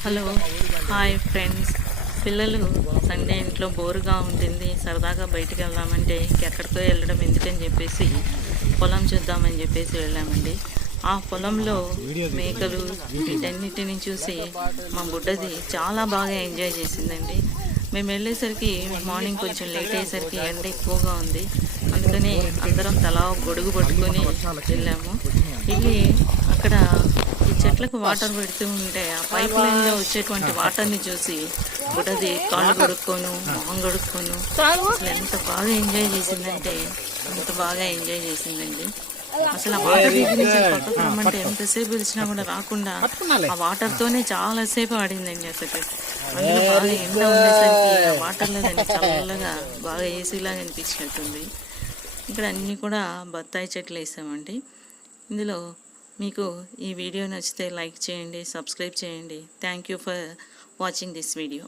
Hello hi friends. పిల్లలు Sunday ఇంట్లో బోరుగా ఉంటుంది, సరదాగా బయటికి వెళ్దామంటే ఇంకెక్కడికో వెళ్ళడం ఎందుకని చెప్పేసి పొలం చూద్దామని చెప్పేసి వెళ్ళామండి. ఆ పొలంలో మేకలు వీటన్నిటిని చూసి మా బుడ్డది చాలా బాగా ఎంజాయ్ చేసిందండి. మేము వెళ్ళేసరికి మార్నింగ్ కొంచెం లేట్ అయ్యేసరికి ఎండ ఎక్కువగా ఉంది. అందుకని అందరం తలా గొడుగు పట్టుకొని వెళ్ళాము. వెళ్ళి అక్కడ ఈ చెట్లకు వాటర్ పెడుతూ ఉంటే ఆ పైప్ లైన్లో వచ్చేటువంటి వాటర్ని చూసి బుడ్డది కాళ్ళు కడుక్కోను మొహం కడుక్కోను అసలు ఎంత బాగా ఎంజాయ్ చేసిందంటే అంత బాగా ఎంజాయ్ చేసిందండి. అసలు ఆ వాటర్ దగ్గర నుంచి పక్కకు రమ్మంటే ఎంతసేపు పిలిచినా కూడా రాకుండా ఆ వాటర్తోనే చాలాసేపు ఆడిందండి. అసలు అందులో బాగా ఎండ ఉండేసరికి ఆ వాటర్లో దాన్ని చల్లగా బాగా ఏసీలాగా అనిపించినట్టుంది. ఇక్కడ అన్నీ కూడా బత్తాయి చెట్లు వేసామండి. ఇందులో మీకు ఈ వీడియో నచ్చితే లైక్ చేయండి, సబ్స్క్రైబ్ చేయండి. Thank you for watching this video.